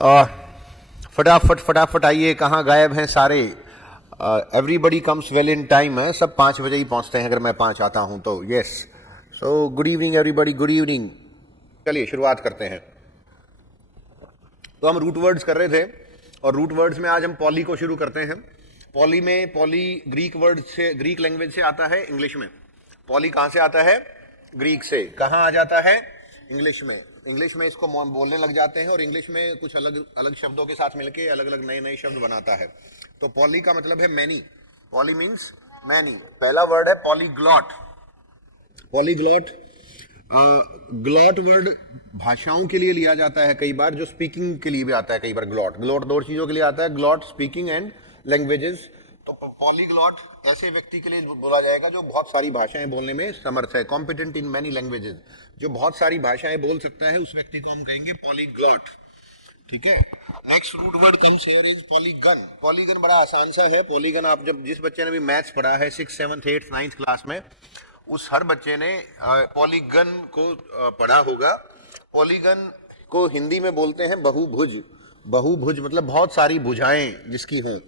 आ, फटाफट फटाफट आइए, कहाँ गायब हैं सारे। Everybody comes well in time है, सब 5 बजे ही पहुंचते हैं अगर मैं 5 आता हूं तो। Yes, so good evening everybody, good evening. चलिए शुरुआत करते हैं। तो हम रूट वर्ड्स कर रहे थे और रूट वर्ड्स में आज हम पॉली को शुरू करते हैं। पॉली में, पॉली ग्रीक वर्ड से, ग्रीक लैंग्वेज से आता है इंग्लिश में। पॉली कहाँ से आता है? ग्रीक से। कहाँ आ जाता है? इंग्लिश में। इंग्लिश में इसको बोलने लग जाते हैं और इंग्लिश में कुछ अलग अलग शब्दों के साथ मिलके अलग अलग नए नए शब्द बनाता है। तो पॉली का मतलब है मैनी। Poly means many. पहला वर्ड है पॉलीग्लॉट। पॉलीग्लॉट, ग्लॉट वर्ड भाषाओं के लिए लिया जाता है कई बार, जो स्पीकिंग के लिए भी आता है कई बार। ग्लॉट, ग्लॉट दो चीजों के लिए आता है, ग्लॉट स्पीकिंग एंड लैंग्वेजेस। तो पॉलीग्लॉट ऐसे व्यक्ति के लिए बोला जाएगा जो बहुत सारी भाषाएं बोलने में समर्थ है, कॉम्पिटेंट इन मैनी लैंग्वेजेस। जो बहुत सारी भाषाएं बोल सकता है उस व्यक्ति को हम कहेंगे पॉलीग्लॉट। ठीक है। Next root word comes here is polygon. Polygon बड़ा आसान सा है। पॉलीगन, आप जब, जिस बच्चे ने भी मैथ्स पढ़ा है 6th 7th 8th 9th class में, उस हर बच्चे ने पॉलीगन को पढ़ा होगा। पॉलीगन को हिंदी में बोलते हैं बहुभुज। बहुभुज मतलब बहुत सारी भुजाएं जिसकी हों।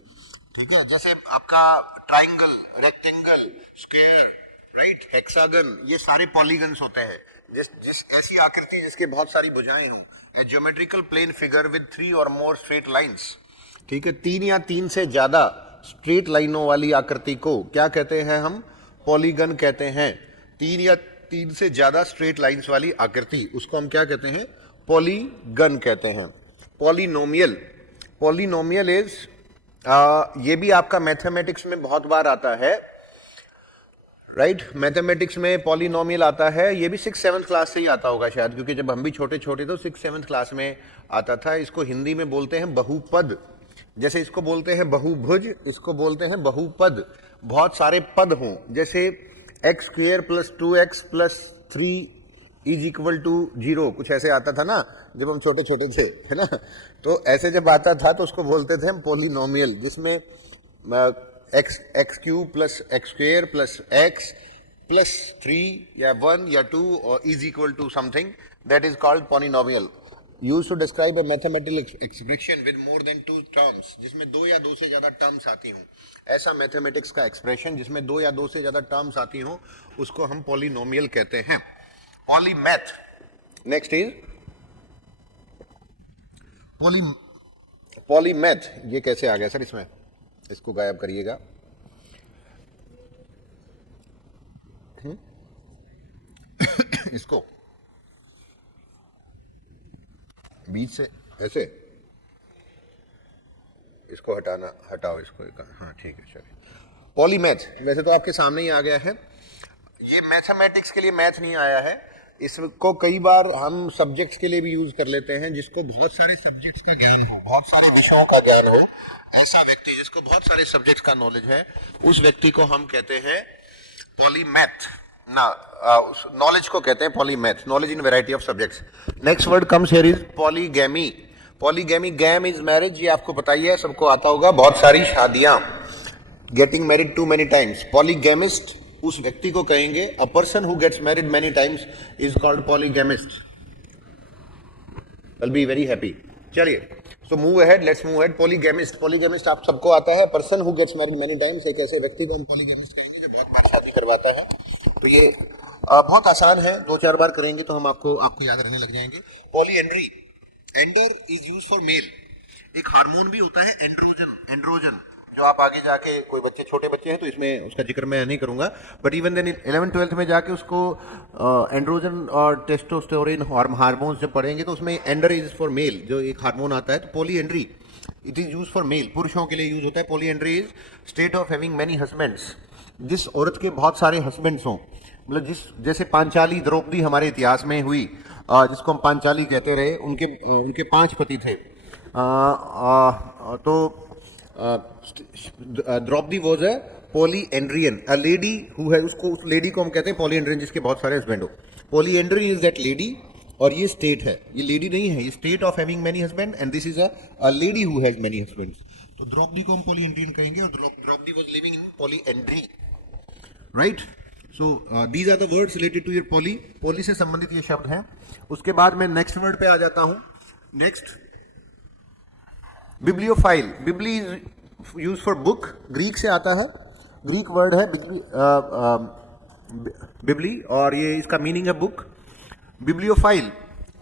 ठीक है। जैसे आपका triangle, rectangle, square, right, hexagon, ये सारे पॉलीगन्स होते हैं। जिस ऐसी आकृति जिसके बहुत सारी भुजाएं हों। ए ज्योमेट्रिकल प्लेन फिगर विद 3 और मोर स्ट्रेट लाइंस। ठीक है। 3 या 3 से ज्यादा स्ट्रेट लाइनों वाली आकृति को क्या कहते हैं हम? पॉलीगन कहते हैं। 3 या 3 से ज्यादा स्ट्रेट लाइंस वाली आकृति, उसको हम क्या कहते हैं? पॉलीगन कहते हैं। पॉलिनोमियल, पॉलिनोमियल इज, ये भी आपका मैथमेटिक्स में बहुत बार आता है, राइट। मैथमेटिक्स में पॉलिनोमियल आता है। ये भी 6th 7th क्लास से ही आता होगा शायद, क्योंकि जब हम भी छोटे छोटे तो 6th 7th क्लास में आता था। इसको हिंदी में बोलते हैं बहुपद। जैसे इसको बोलते हैं बहुभुज, इसको बोलते हैं बहुपद। बहुत सारे पद हों, जैसे x square plus 2x plus 3 is equal to 0, कुछ ऐसे आता था ना जब हम छोटे छोटे थे, है ना। तो ऐसे जब आता था तो उसको बोलते थे हम पॉलिनोमियल, जिसमें x cube plus x square plus x plus 3 या 1 या 2 और is equal to something, that is called polynomial. Used to describe a mathematical expression with more than 2 terms, जिसमें 2 या 2 से ज्यादा टर्म्स आती हों। ऐसा मैथमेटिक्स का एक्सप्रेशन जिसमें 2 या 2 से ज्यादा टर्म्स आती हों, उसको हम पॉलिनोमियल कहते हैं। पॉलीमैथ। Next is polymath. ये कैसे आ गया सर इसमें? इसको गायब करिएगा। इसको बीच से ऐसे, इसको हटाना, हटाओ इसको। हाँ ठीक है, चलिए। पॉलीमैथ वैसे तो आपके सामने ही आ गया है। ये मैथमेटिक्स के लिए मैथ नहीं आया है। इसको कई बार हम सब्जेक्ट्स के लिए भी यूज कर लेते हैं, जिसको बहुत सारे सब्जेक्ट्स का ज्ञान हो, बहुत सारे विषयों का ज्ञान हो। ऐसा व्यक्ति जिसको बहुत सारे सब्जेक्ट्स का नॉलेज है, उस व्यक्ति को हम कहते हैं पॉलीमैथ ना। उस नॉलेज को कहते हैं polymath, knowledge in variety of subjects. Next word comes here is polygamy. Polygamy, gam is marriage, ये आपको पता ही है, सबको आता होगा, बहुत सारी शादियां, getting married too many times. Polygamist उस व्यक्ति को कहेंगे, a person who gets married many times is called polygamist. Will be very happy. चलिए, so move ahead, let's move ahead. Polygamist, polygamist आप सबको आता है, person who gets married many times. एक ऐसे व्यक्ति को हम पॉलीगैमिस्ट कहेंगे जो बहुत बार शादी करवाता है। तो ये बहुत आसान है, 2-4 बार करेंगे तो हम आपको याद रहने लग जाएंगे। Polyandry, andr is used for male. एक हार्मोन भी होता है एंड्रोजन, एंड्रोजन, जो आप आगे जाके, कोई बच्चे, छोटे बच्चे हैं तो इसमें उसका जिक्र मैं नहीं करूंगा, but even then 11th 12th में जाके उसको एंड्रोजन और टेस्टोस्टेरोन हार्मोन्स जब पढ़ेंगे तो उसमें एंडर इज फॉर मेल, जो एक हार्मोन आता है। तो polyandry it is use for male, पुरुषों के लिए यूज होता है। Polyandry is state of having many husbands, जिस औरत के बहुत सारे हस्बैंड्स हों। मतलब जैसे पांचाली, द्रौपदी हमारे इतिहास में हुई, जिसको हम पांचाली कहते रहे, उनके 5 पति थे। तो Draupadi was a polyandrian, a lady who है, उसको, उस लेडी को हम कहते हैं पॉलीएंड्रियन, जिसके बहुत सारे हस्बैंड हो। पॉलीएंड्री इज दैट लेडी, और ये स्टेट है, ये लेडी नहीं है, ये state of having many husband, and this is a lady who has many husbands. तो द्रौपदी को हम पॉलीएंड्रियन कहेंगे, और Draupadi was living in polyandry, right. So these are the words related to your poly. Poly से संबंधित ये शब्द हैं। उसके बाद मैं नेक्स्ट वर्ड पे आ जाता हूं। Next bibliophile, biblio is use for book, Greek से आता है, ग्रीक वर्ड है बिबली और ये इसका मीनिंग है बुक। बिब्लियोफाइल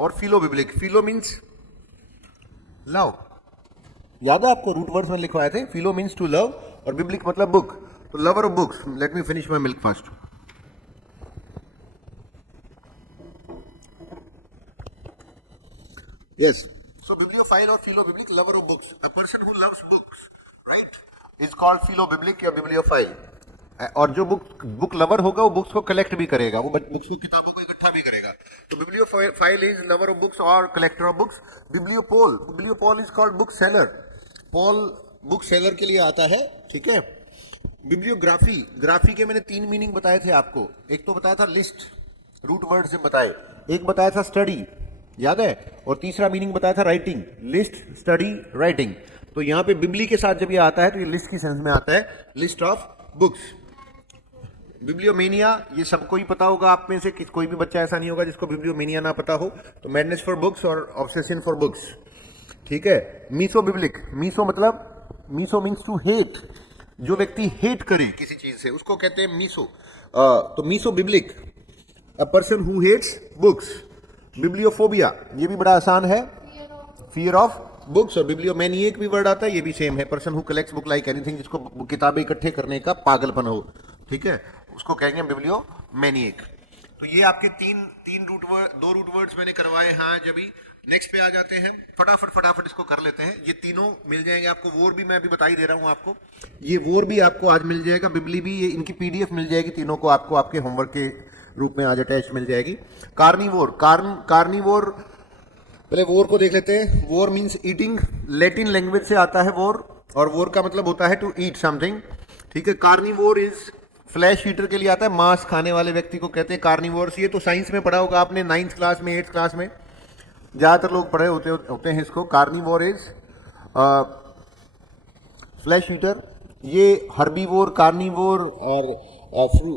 और फिलो बिब्लिक, फिलो मीन्स लव, याद है आपको रूट वर्ड्स में लिखवाए थे, फिलो मीन्स टू लव और बिब्लिक मतलब बुक, तो lover of books. Let me finish my milk first. Yes, so bibliophile और philo biblic, lover of books, the person who loves books, right, is called philo biblic या bibliophile. और जो book lover होगा वो books को collect भी करेगा, वो बुक्स को, किताबों को इकट्ठा भी करेगा। तो bibliophile is lover of books और collector of books. Bibliopole, bibliopole is called book seller, pole book seller के लिए आता है, ठीक है। बिब्लियोग्राफी, ग्राफी के मैंने 3 मीनिंग बताए थे आपको, एक तो बताया था लिस्ट, रूट वर्ड से बताए, एक बताया था स्टडी, याद है, और तीसरा मीनिंग बताया था राइटिंग, लिस्ट स्टडी राइटिंग। तो यहाँ पे बिबली के साथ जब ये आता है तो ये लिस्ट की सेंस में आता है, लिस्ट ऑफ बुक्स। बिब्लियोमेनिया, ये सबको ही पता होगा आप में से, कोई भी बच्चा ऐसा नहीं होगा जिसको बिब्लियोमेनिया ना पता हो। तो मैडनेस फॉर बुक्स और ऑब्सेशन फॉर बुक्स, ठीक है। मीसो बिब्लिक, मीसो मतलब, मीसो मीन्स टू हेट, जो व्यक्ति हेट करे किसी चीज से उसको कहते हैं मीसो। तो miso biblic, a person who hates books. Bibliophobia, ये भी बड़ा आसान है, फियर ऑफ बुक्स। और बिब्लियोमैनिएक भी वर्ड आता है, ये भी सेम है, person who collects book like anything, जिसको किताबें इकट्ठे करने का पागलपन हो, ठीक है, उसको कहेंगे बिब्लियोमैनिएक। तो ये आपके तीन रूट वर्ड, 2 रूट वर्ड्स मैंने करवाए। हाँ जब भी नेक्स्ट पे आ जाते हैं, फटाफट इसको कर लेते हैं। ये तीनों मिल जाएंगे आपको, वोर भी मैं अभी बता ही दे रहा हूँ आपको, ये वोर भी आपको आज मिल जाएगा, बिबली भी, ये इनकी पीडीएफ मिल जाएगी तीनों को आपको, आपके होमवर्क के रूप में आज अटैच मिल जाएगी। कार्निवोर, कार्निवोर, पहले वोर को देख लेते हैं। वोर मीन्स ईटिंग, लैटिन लैंग्वेज से आता है वोर, और वोर का मतलब होता है टू ईट समथिंग, ठीक है। कार्निवोर इज फ्लैश ईटर के लिए आता है, मांस खाने वाले व्यक्ति को कहते हैं कार्निवोर्स। ये तो साइंस में पढ़ा होगा आपने, 9th क्लास में, 8th क्लास में ज्यादातर लोग पढ़े होते हैं इसको। Carnivore is flesh eater. ये हर्बीवोर, कार्निवोर और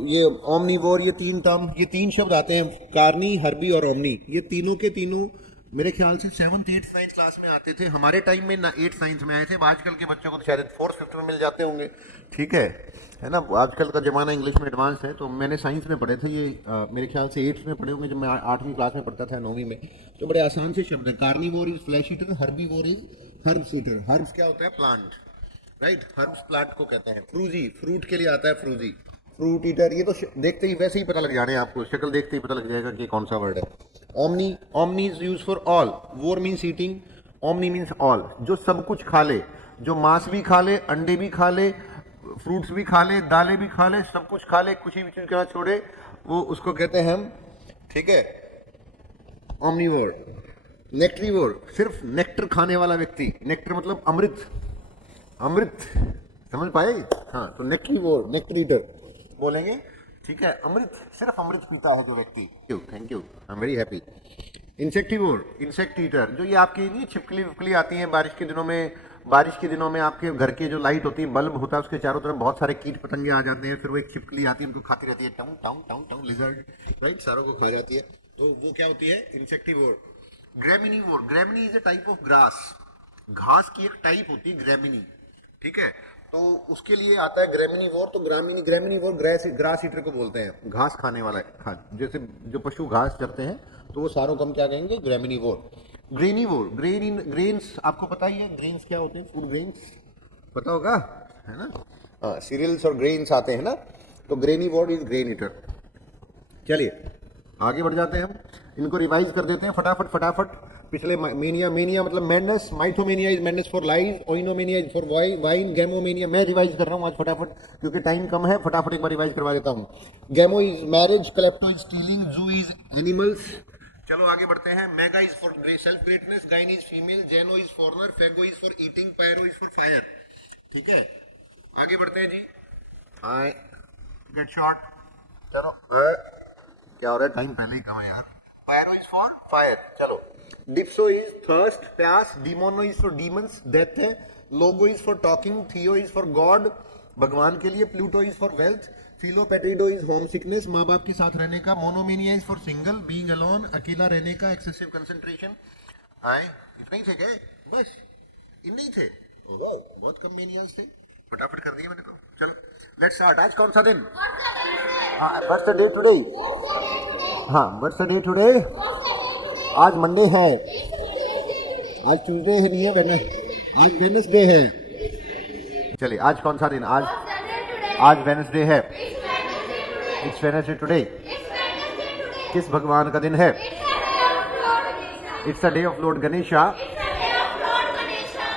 ये ओमनीवोर, ये 3 टर्म, ये 3 शब्द आते हैं, कार्नी, हर्बी और ओमनी। ये तीनों के तीनों मेरे ख्याल से 7th 8th 9th क्लास में आते थे, हमारे टाइम में ना 8th 9th में आए थे। आजकल के बच्चों को तो शायद 4th 5th में मिल जाते होंगे, ठीक है ना। आजकल का जमाना इंग्लिश में एडवांस है, तो मैंने साइंस में पढ़े थे ये, मेरे ख्याल से 8th में पढ़े होंगे जब मैं 8वीं क्लास में पढ़ता था, 9वीं में। तो बड़े आसान से शब्द है। Carnivore is flesh eater, herbivore is herbs eater. Herbs क्या होता है? प्लांट, राइट, हर्ब्स प्लांट को कहते हैं। फ्रूजी, फ्रूट के लिए आता है फ्रूजी, फ्रूट ईटर। ये तो देखते ही वैसे ही पता लग जाने, आपको शक्ल देखते ही पता लग जाएगा कि कौन सा वर्ड है। Omni, omni is use for all, vore means eating, omni means all, जो सब कुछ खा ले, जो मांस भी खा ले, अंडे भी खा ले, फ्रूट्स भी खा ले, दालें भी खा ले, सब कुछ खा ले, कुछ भी चीज ना छोड़े, वो उसको कहते हैं हम, ठीक है, ओमनीवोर। नेक्ट्रीवोर, सिर्फ नेक्टर खाने वाला व्यक्ति, नेक्टर मतलब अमृत, अमृत, समझ पाए? हाँ, तो नेक्ट्रीवोर, नेक्टर ईटर बोलेंगे, ठीक है, अमृत, सिर्फ अमृत पीता है जो व्यक्ति। Thank you, I am very happy. Insectivore, insect eater, जो ये आपकी नहीं छिपकली विपकली आती हैं बारिश के दिनों में, बारिश के दिनों में आपके घर के जो लाइट होती है, बल्ब होता है, उसके चारों तरफ बहुत सारे कीट पतंगे आ जाते हैं, फिर वो एक छिपकली आती है, उनको खाती रहती है, town town town town, lizard, right, सारों को खा जाती है, तो वो क्या होती है? Insectivore. Graminivore, gramini is a type of grass, घास की एक टाइप होती है ग्रेमिनी, ठीक है, तो उसके लिए आता है ग्रेमिनीवोर। तो ग्रेमिनीवोर ग्रास ईटर को बोलते हैं, घास खाने वाला, जैसे जो पशु घास चरते हैं, तो वो सारों को हम क्या कहेंगे? ग्रेमिनीवोर। ग्रेनीवोर, ग्रेन्स आपको पता ही है, ग्रेन्स क्या होते हैं? फूड ग्रेन्स पता होगा, है ना, सीरियल्स और ग्रेन्स आते हैं ना, तो ग्रेनीवोर इज ग्रेन ईटर। चलिए आगे बढ़ जाते हैं हम, इनको रिवाइज कर देते हैं फटाफट। पिछले मेनिया, मेनिया मतलब madness, mythomania is madness for lies, oinomania is for wine, gamomania, मैं रिवाइज कर रहा हूँ आज फटाफट क्योंकि टाइम कम है, फटाफट एक बार रिवाइज करवा देता हूँ। Gamo is marriage, klepto is stealing, zoo is animals. चलो आगे बढ़ते हैं। Mega is for self greatness, gyne is female, xeno is foreigner, phago is for eating, pyro is for fire, ठीक है। आगे बढ़ते हैं जी, आई गेट शॉर्ट। चलो क्या हो रहा है, टाइम पहले ही कम है यार। पायरो इज फॉर फायर, चलो। डिप्सो इज थर्स्ट, प्यास। Demono is for demons, death है। Logo is for talking, theo is for God, भगवान के लिए। Pluto is for wealth, philopatrido is home sickness, माँ बाप के साथ रहने का। Monomania is for single, being alone, अकेला रहने का, एक्सेसिव कंसंट्रेशन। आए इतना ही ठीक है बस, इन नहीं थे? ओह, बहुत कम मेनियंस थे, फटाफट कर दिए मैंने तो। चलो लेट्स स्टार्ट। आज कौन सा दिन? Birthday today. हाँ, बर्थडे टुडे। आज मंडे है, आज ट्यूसडे है, नहीं है, आज वेडनेसडे है। चलिए, आज कौन सा दिन? आज वेडनेसडे है। It's Wednesday today. किस भगवान का दिन है? It's the day of Lord Ganesha.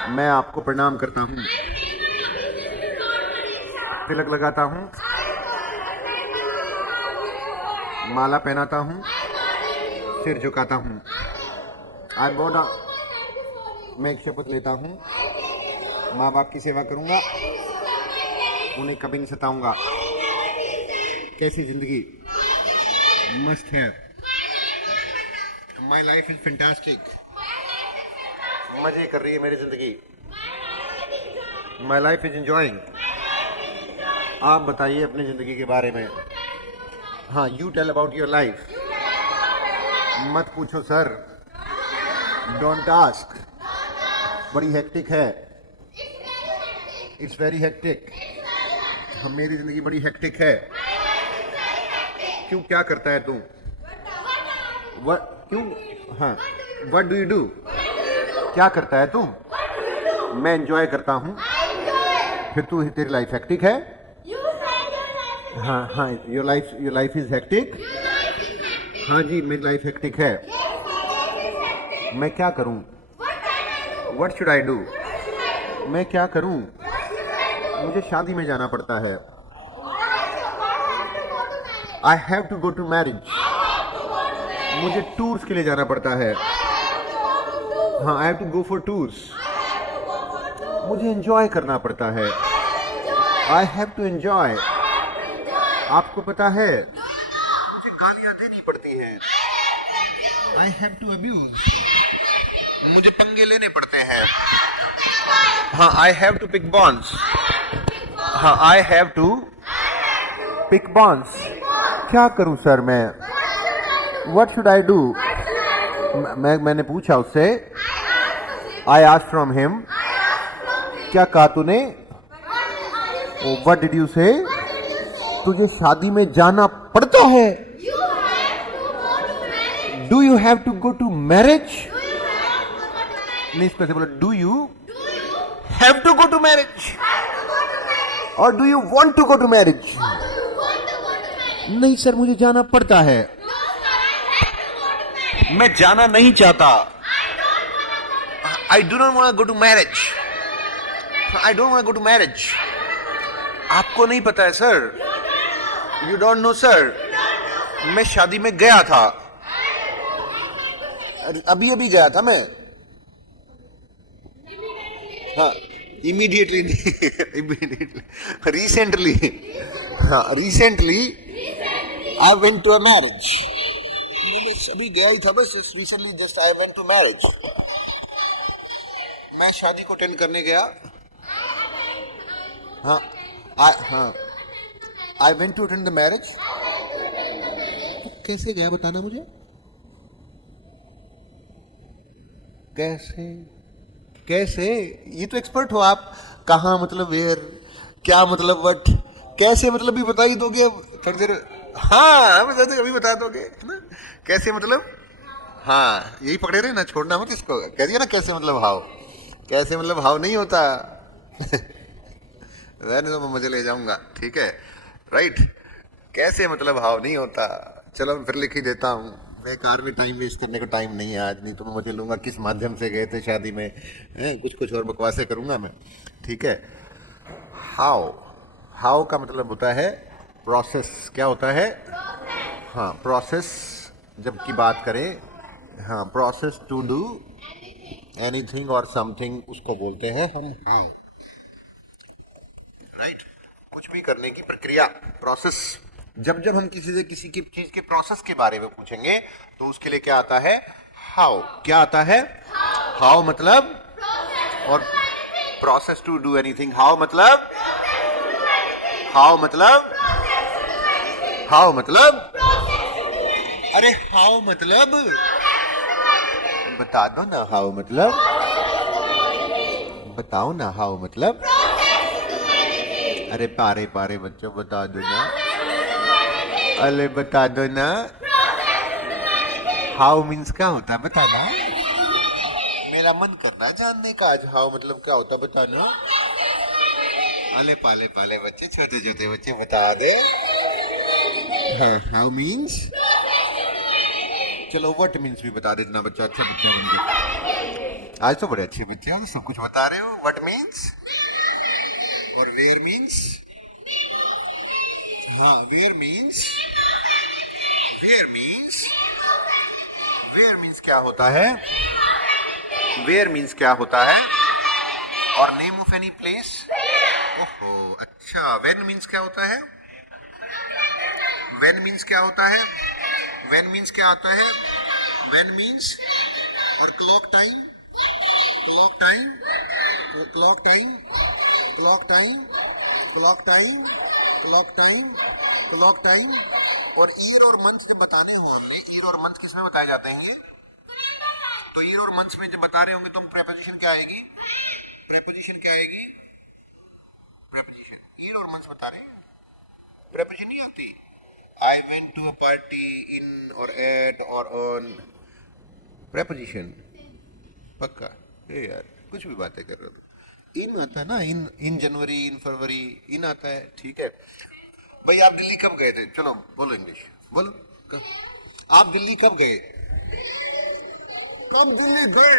मैं आपको प्रणाम करता हूँ, तिलक लगाता हूँ, माला पहनाता हूँ, सिर झुकाता हूँ। आज बहुत मैं एक शपथ लेता हूँ, माँ बाप की सेवा करूँगा, उन्हें कभी नहीं सताऊँगा। कैसी जिंदगी मस्त है। My life is fantastic. मजे कर रही है मेरी जिंदगी। My life is enjoying. आप बताइए अपनी जिंदगी के बारे में। हाँ, you tell about your life. मत पूछो सर, डोंट आस्क। बड़ी हेक्टिक है, इट्स वेरी हेक्टिक। मेरी जिंदगी बड़ी हेक्टिक है। क्यों, क्या करता है तू? क्यों? हाँ, व्हाट डू यू डू? क्या करता है तू? मैं एंजॉय करता हूँ। फिर तू, तेरी लाइफ हेक्टिक है? हाँ हाँ, योर लाइफ इज हेक्टिक। हाँ जी, मेरी लाइफ हेक्टिक है। मैं क्या करूँ? What should I do? मैं क्या करूँ? मुझे शादी में जाना पड़ता है। I have to go to marriage. मुझे टूर्स के लिए जाना पड़ता है। हाँ, I have to go for tours. मुझे एंजॉय करना पड़ता है। I have to enjoy. आपको पता है, मुझे गालियां देनी पड़ती हैं। I have to abuse. मुझे पंगे लेने पड़ते हैं। हाँ, I have to pick bones. हाँ, I have to pick bones. क्या करूं सर मैं? What should I do? मैंने पूछा उससे। I asked from him. क्या कहा तूने? व्हाट डिड यू से? तुझे शादी में जाना पड़ता है। Do you have to go to marriage? नहीं, इसको ऐसे बोलो, do you have to go to marriage और do you want to go to marriage? नहीं सर, मुझे जाना पड़ता है। मैं जाना नहीं चाहता। I do not want to go to marriage. I don't want to go to marriage. आपको नहीं पता है सर? You don't know sir? मैं शादी में गया था, अभी अभी गया था मैं। हाँ, इमीडिएटली नहीं, इमीडिएटली, रिसेंटली। हाँ, recently I went to a marriage. अभी गया ही था बस, recently just I went to marriage. मैं शादी को अटेंड करने गया। हाँ, I went to attend the marriage. तो कैसे गया बताना मुझे। कैसे? कैसे? ये तो एक्सपर्ट हो आप। कहाँ मतलब वेयर, क्या मतलब व्हाट, कैसे मतलब भी बता ही दोगे अब थोड़ी देर। हाँ, अभी बता दोगे है ना? कैसे मतलब? हाँ, यही पकड़े रहे ना, छोड़ना मत इसको। कह दिया ना कैसे मतलब हाउ। कैसे मतलब हाउ नहीं होता। रहने दो, मैं मजे ले जाऊंगा, ठीक है, राइट। कैसे मतलब हाव नहीं होता। चलो मैं फिर लिख ही देता हूँ। बेकार में टाइम वेस्ट करने को टाइम नहीं है आज। नहीं तो मैं मजे लूंगा। किस माध्यम से गए थे शादी में, कुछ और बकवासें करूंगा मैं, ठीक है। हाउ, हाउ का मतलब होता है प्रोसेस। क्या होता है? हाँ, प्रोसेस जब की बात करें, हाँ, प्रोसेस टू डू एनीथिंग और समथिंग, उसको बोलते हैं हम हाउ, राइट। कुछ भी करने की प्रक्रिया, प्रोसेस। जब जब हम किसी से किसी की चीज के प्रोसेस के बारे में पूछेंगे तो उसके लिए क्या आता है? हाउ। क्या आता है? हाउ मतलब, और process to do anything. How मतलब, हाउ मतलब, हाउ मतलब, अरे हाउ मतलब बता दो ना। हाउ मतलब, बताओ ना हाउ मतलब। अरे पारे पारे बच्चों बता दो ना, अरे बता दो ना। हाउ मीन्स क्या होता है बताना। मेरा मन कर रहा है जानने का आज हाउ मतलब क्या होता है बताना। अले पाले पाले बच्चे, छोटे छोटे बच्चे बता दे। हाँ हाउ मीन्स। चलो व्हाट मीन्स भी बता देना बच्चा, अच्छा बच्चा बन गया। आज तो बड़े अच्छे बच्चे हैं, सब कुछ बता रहे हो। व्हाट मीन्स और वेयर मीन्स। हाँ where means, where means, where means क्या होता है, वेयर मीन्स क्या होता है। और नेम ऑफ एनी प्लेस। ओहो अच्छा। व्हेन मीन्स क्या होता है, व्हेन मीन्स क्या होता है, व्हेन मीन्स क्या होता है, व्हेन मीन्स। और clock time, clock time, clock time, clock time, clock time, clock time, clock time. और ईयर और मंथ जब बताने हो हमने, ईयर और मंथ किसमें बताए जाते हैं, तो ईयर और मंथ में जब बता रहे होंगे तो प्रेपोजिशन क्या आएगी, प्रेपोजिशन क्या आएगी, प्रेपोजिशन। ईयर और मंथ बता रहे हैं, प्रेपोजिशन नहीं आती। I went to a party, in और एट और ऑन, प्रेपोजिशन पक्का। ये यार कुछ भी बातें कर रहे हो। इन आता है ना, इन जनवरी, इन फरवरी, इन आता है। ठीक है भाई। आप दिल्ली कब गए थे, चलो बोलो इंग्लिश बोलो। आप दिल्ली कब गए, कब दिल्ली गए।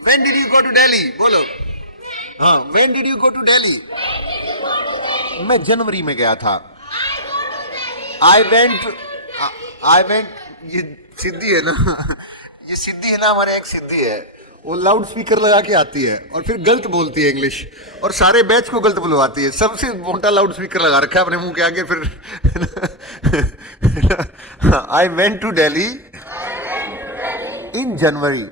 When did you go to Delhi, बोलो। हाँ when did you go to Delhi. मैं जनवरी में गया था। आई वेंट, ये सिद्धि है ना, ये सिद्धि है ना, हमारे एक सिद्धि है, वो लाउड स्पीकर लगा के आती है और फिर गलत बोलती है इंग्लिश, और सारे बैच को गलत बुलवाती है। सबसे मोटा लाउड स्पीकर लगा रखा है अपने मुंह के आगे। फिर आई वेंट टू दिल्ली इन जनवरी,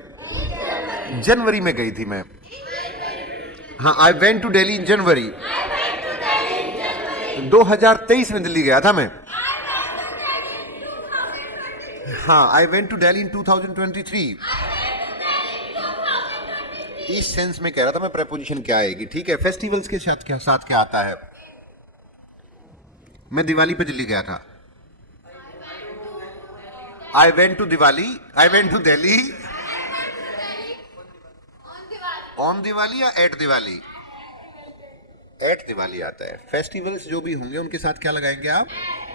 जनवरी में गई थी मैं। हाँ आई वेंट टू दिल्ली इन जनवरी, 2023 में दिल्ली गया था मैं। हाँ आई वेंट टू दिल्ली इन 2023। इस सेंस में कह रहा था मैं प्रेपोजिशन क्या आएगी। ठीक है। फेस्टिवल्स के साथ क्या आता है। मैं दिवाली पे दिल्ली गया था। I went to Diwali, I went to Delhi on Diwali या एट दिवाली, एट दिवाली आता है। फेस्टिवल्स जो भी होंगे उनके साथ क्या लगाएंगे आप,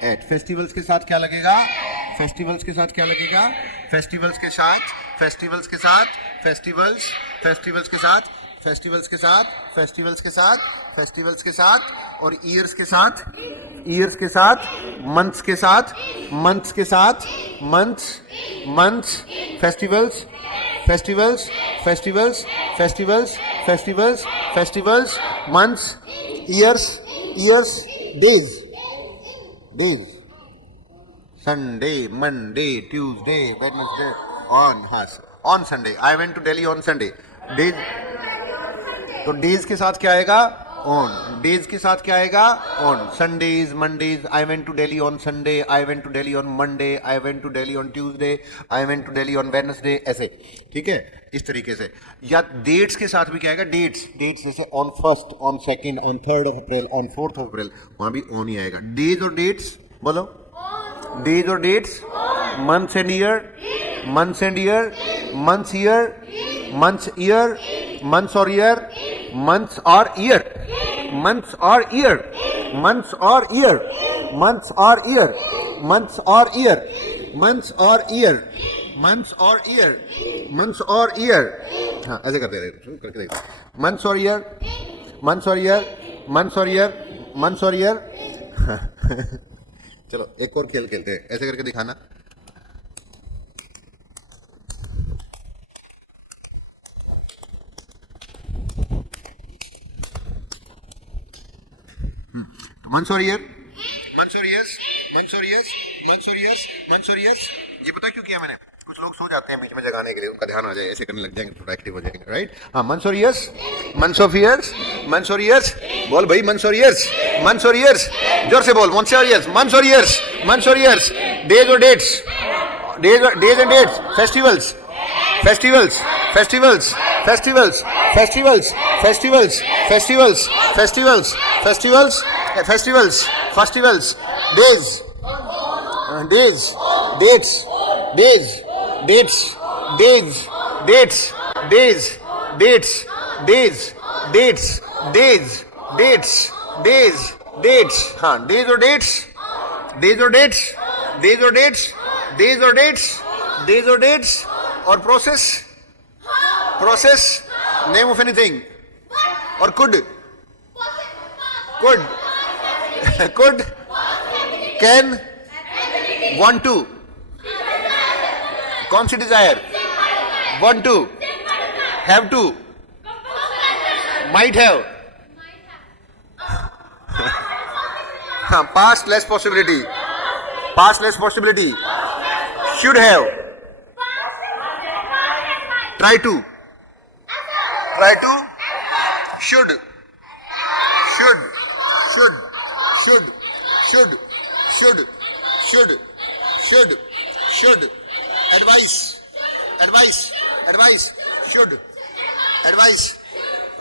एट। फेस्टिवल्स के साथ क्या लगेगा, फेस्टिवल्स के साथ क्या लगेगा, फेस्टिवल्स के साथ, फेस्टिवल्स के साथ, फेस्टिवल्स, फेस्टिवल्स के साथ, फेस्टिवल्स के साथ, फेस्टिवल्स के साथ, फेस्टिवल्स के साथ। और ईयर्स के साथ, ईयर्स के साथ, मंथ्स के साथ, मंथ्स के साथ, months, months, festivals, festivals, festivals, festivals, festivals, festivals, months, years, years, days, days, Sunday, Monday, Tuesday, Wednesday, on Sunday. I went to Delhi on Sunday. Days, तो डेज के साथ क्या आएगा, ऑन। डेज के साथ क्या आएगा, on. Sundays, Mondays, I went to Delhi on Sunday, I went to Delhi on Monday, I went to Delhi on Tuesday, I went to Delhi on Wednesday, ऐसे। ठीक है इस तरीके से। या डेट्स के साथ भी क्या आएगा, डेट्स, डेट्स जैसे on first, on second, on 3rd of April, on 4th of April, वहां भी ऑन ही आएगा। डेज और डेट्स बोलो, डेज और dates, months and year, months and year, months year, months year, months or year, months or year, months or year, months or year, months or year, months or year, months or year, months or year, months or year। हाँ ऐसे करते रहे, शुरू करके देखो। months or year, months or year, months or year, months or year। चलो एक और खेल खेलते हैं, ऐसे करके दिखाना। मंथ्स और ईयर, मंथ्स और ईयर्स, मंथ्स और ईयर्स, मंथ्स और ईयर्स, मंथ्स और ईयर्स। ये पता क्यों किया मैंने, कुछ लोग सो जाते हैं बीच में जगाने के लिए, उनका ध्यान आ जाए, ऐसे करने लग जाएंगे, थोड़ा एक्टिव हो जाएंगे, राइट। हाँ मंथ्स और years, months of years, months और ईयर्स। बोल भाई मंथ्स और ईयर्स, मंथ्स और ईयर्स, जोर से बोल। मंथ्स और ईयर्स, मंथ्स और ईयर्स, मंथ्स और ईयर्स। डेज और dates, days and dates. Festivals, festivals, festivals, festivals, festivals, festivals, festivals, festivals, festivals, festivals, festivals, days, days, dates, days, dates, days, dates, days, dates, days, dates, days, dates, days, dates. हाँ, days और dates, days और dates, days और dates, days और dates, days और dates, और process, process, name of anything, और could, could, can, want to, कौन सी Dzire, want to, have to, might have, हाँ, past less possibility, past less possibility, should have, try to, should, should, should, should, should, should, should, should, should, advice, advice, advice, should, advice,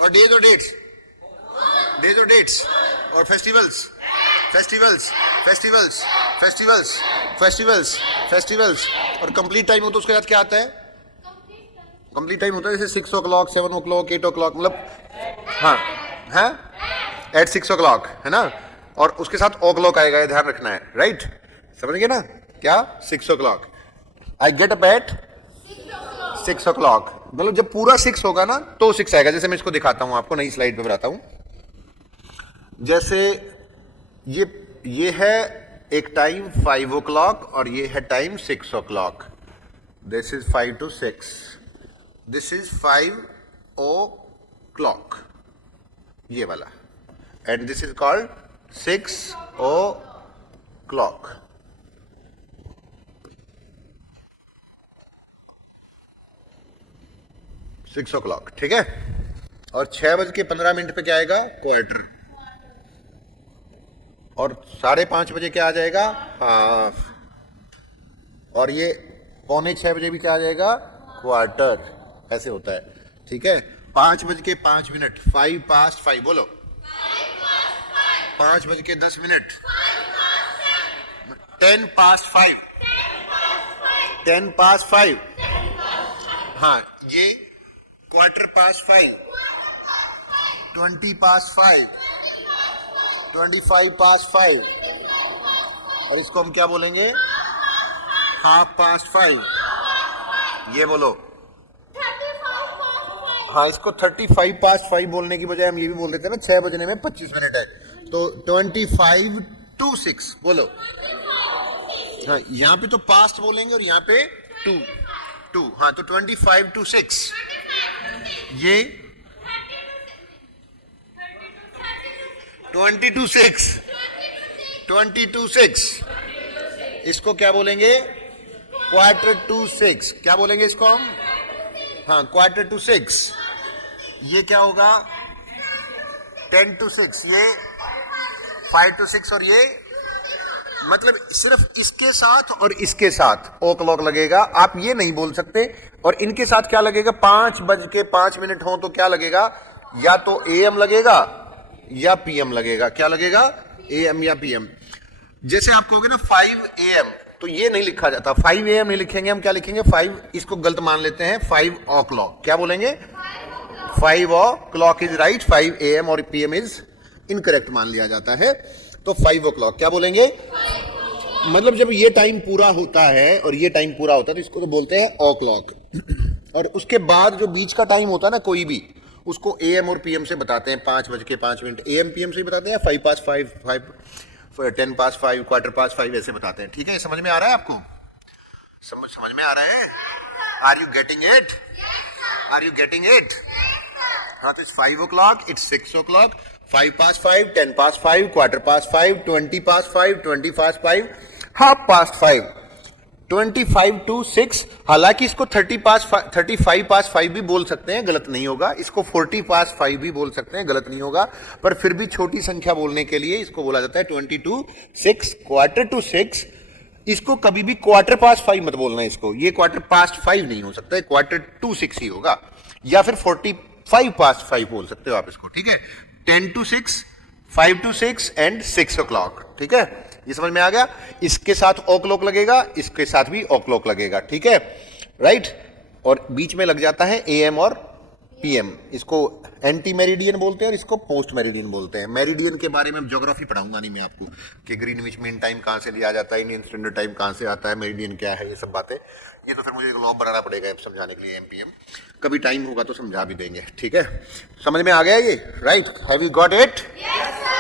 और days और dates, days और dates, और festivals, festivals, festivals, festivals, festivals, festivals, और complete time हो तो उसके साथ क्या आता है? complete time होता है जैसे 6 o'clock, 7 o'clock, 8 o'clock, मतलब हाँ, हाँ, at 6 o'clock है ना, और उसके साथ o'clock आएगा, ये ध्यान रखना है, राइट? समझ गए ना? क्या? 6 o'clock. I get up at 6 o'clock. मतलब जब पूरा 6 होगा ना तो 6 आएगा. जैसे मैं इसको दिखाता हूं आपको, नई स्लाइड पे बताता हूं. जैसे ये है एक टाइम 5 o'clock और ये है time 6 o'clock. This is 5 to 6. This is 5 o'clock. ये वाला. And this is called 6 o'clock. Six o'clock, ठीक है. और 6:15 पे क्या आएगा? क्वार्टर. और 5:30 बजे क्या आ जाएगा? हाफ. और ये 5:45 भी क्या आ जाएगा? क्वार्टर. ऐसे होता है, ठीक है. 5:05, 5 past 5 बोलो. 5:10, 10 past 5, 10 past 5. हाँ, ये क्वार्टर पास 5, 20 past 5, 25 past 5, और इसको हम क्या बोलेंगे? Half past 5. ये बोलो. हाँ, इसको 35 past 5 बोलने की बजाय हम ये भी बोल देते हैं ना, 6 बजने में 25 मिनट है, तो 25 to 6 बोलो. हाँ, यहाँ पे तो पास्ट बोलेंगे और यहाँ पे टू. हाँ, तो 25 to 6. ये 20 to 6, 20 to 6. इसको क्या बोलेंगे? Quarter to 6. क्या बोलेंगे इसको हम? हाँ, क्वार्टर टू 6. ये क्या होगा? 10 to 6. ये 5 to 6. और ये मतलब सिर्फ इसके साथ और इसके साथ ओ क्लॉक लगेगा. आप ये नहीं बोल सकते. और इनके साथ क्या लगेगा? 5:05 हो तो क्या लगेगा? या तो AM लगेगा या PM लगेगा. क्या लगेगा? AM या PM. जैसे आप कहोगे ना 5 AM, तो ये नहीं लिखा जाता. 5 AM नहीं लिखेंगे हम. क्या लिखेंगे? 5. इसको गलत मान लेते हैं. 5 o'clock. क्या बोलेंगे? 5 o'clock इज राइट. 5 AM और PM इज इनकरेक्ट मान लिया जाता है. तो 5 o'clock क्या बोलेंगे? मतलब जब ये टाइम पूरा होता है और ये टाइम पूरा होता है तो इसको तो बोलते हैं ओ क्लॉक. और उसके बाद जो बीच का टाइम होता है ना, कोई भी, उसको AM और PM से बताते हैं. 5:05 AM PM से ही बताते हैं. 5 past 5, 10 past 5, क्वार्टर पास्ट 5 ऐसे बताते हैं. ठीक है, समझ में आ रहा है आपको? समझ में आ रहा है? Are you getting it? Are you getting it? हाँ, तो 5 o'clock, it's 6 o'clock, 5 past 5, 10 past 5, quarter past 5, 20 past 5, 20 past 5, half past 5, 25 to 6. हालांकि इसको 35 past 5 भी बोल सकते हैं, गलत नहीं होगा. इसको 40 past 5 भी बोल सकते हैं, गलत नहीं होगा. पर फिर भी छोटी संख्या बोलने के लिए इसको बोला जाता है 20 to 6, क्वार्टर टू 6. इसको कभी भी क्वार्टर पास्ट 5 मत बोलना. इसको ये क्वार्टर पास्ट 5 नहीं हो सकता है, क्वार्टर टू 6 ही होगा. या फिर 45 बोल सकते हो आप इसको, ठीक है। 10 to 6, 5 to 6 एंड 6 o'clock, ठीक है। ये समझ में आ गया। इसके साथ ओ क्लॉक लगेगा, इसके साथ भी ओ क्लॉक लगेगा, ठीक है, राइट। और बीच में लग जाता है AM और PM। इसको एंटी मेरिडियन बोलते हैं और इसको पोस्ट मेरिडियन बोलते हैं। मेरिडियन के बारे में ज्योग्राफी पढ़ाऊंगा नहीं मैं आपको, कि ग्रीनविच मीन टाइम कहाँ से लिया जाता है, इंडियन स्टैंडर्ड टाइम कहाँ से आता है, मेरिडियन क्या है, ये सब बातें। ये तो फिर मुझे एक लॉ बनाना पड़ेगा समझाने के लिए MPM। कभी टाइम होगा तो समझा भी देंगे, ठीक है। समझ में आ गया ये, right? Have you got it?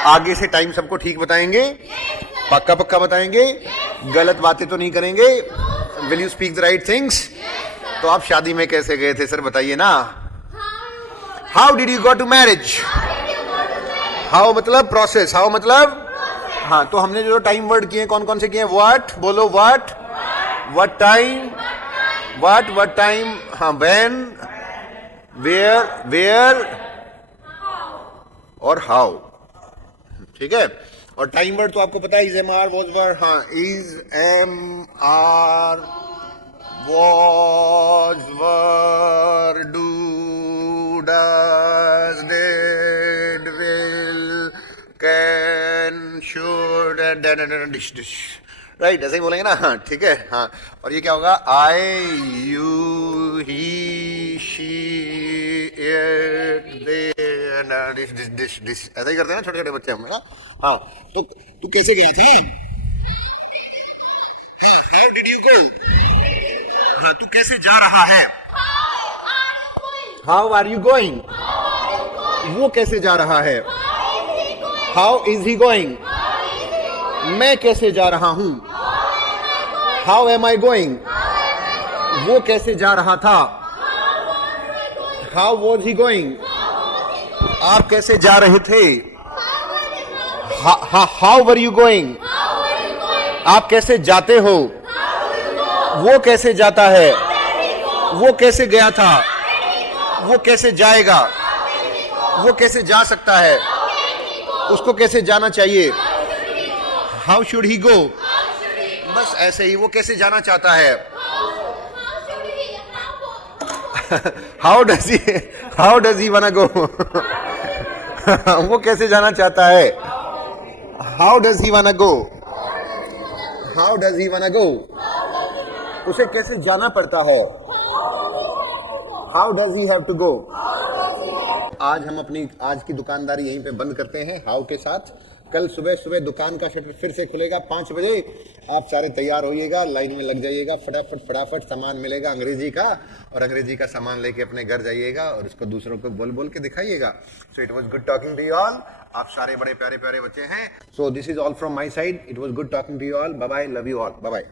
आगे से टाइम सबको ठीक बताएंगे, पक्का पक्का बताएंगे, गलत बातें तो नहीं करेंगे। Will you speak the right things? तो आप शादी में कैसे गए थे सर, बताइए ना। How did you go to marriage? How मतलब प्रोसेस, हाउ मतलब हाँ। तो हमने जो टाइम वर्ड किए कौन कौन से किए? व्हाट बोलो, what, what time, what time, हाँ, व्हेन, वेयर और हाउ, ठीक है। और टाइम वर्ड तो आपको पता है, is am are was were, हाँ, is am are was were do does did will can should dish dish, right, ऐसे ही बोलेंगे ना, हाँ, ठीक है, हाँ। और ये क्या होगा? I, you, he, she, it, they, dish dish dish dish, ऐसा ही करते हैं ना छोटे छोटे बच्चे हम, ना। हाँ, तो तू कैसे गया था? How did you go? हाँ, तू कैसे जा रहा है? How are you going? वो कैसे जा रहा है? How is he going? मैं कैसे जा रहा हूं? How am I going? वो कैसे जा रहा था? How was he going? आप कैसे जा रहे थे? How were you going? आप कैसे जाते हो? वो कैसे जाता है? वो कैसे गया था? वो कैसे जाएगा? वो कैसे जा सकता है? उसको कैसे जाना चाहिए? हाउ शुड ही गो? बस ऐसे ही, वो कैसे जाना चाहता है? हाउ डज ही वाना गो? वो कैसे जाना चाहता है? हाउ डज ही वाना गो? हाउ डज ही वाना गो? उसे कैसे जाना पड़ता है? How does he have to go? आज हम अपनी आज की दुकानदारी यहीं पे बंद करते हैं हाउ के साथ। कल सुबह सुबह दुकान का शटर फिर से खुलेगा 5 बजे। आप सारे तैयार होइएगा, लाइन में लग जाइएगा, फटाफट सामान मिलेगा अंग्रेजी का, और अंग्रेजी का सामान लेके अपने घर जाइएगा और इसको दूसरों को बोल बोल के दिखाइएगा। So it was good talking to you all. आप सारे बड़े प्यारे प्यारे बच्चे हैं। So this is all from my side. It was good talking to you all. Bye bye, love you all, bye bye.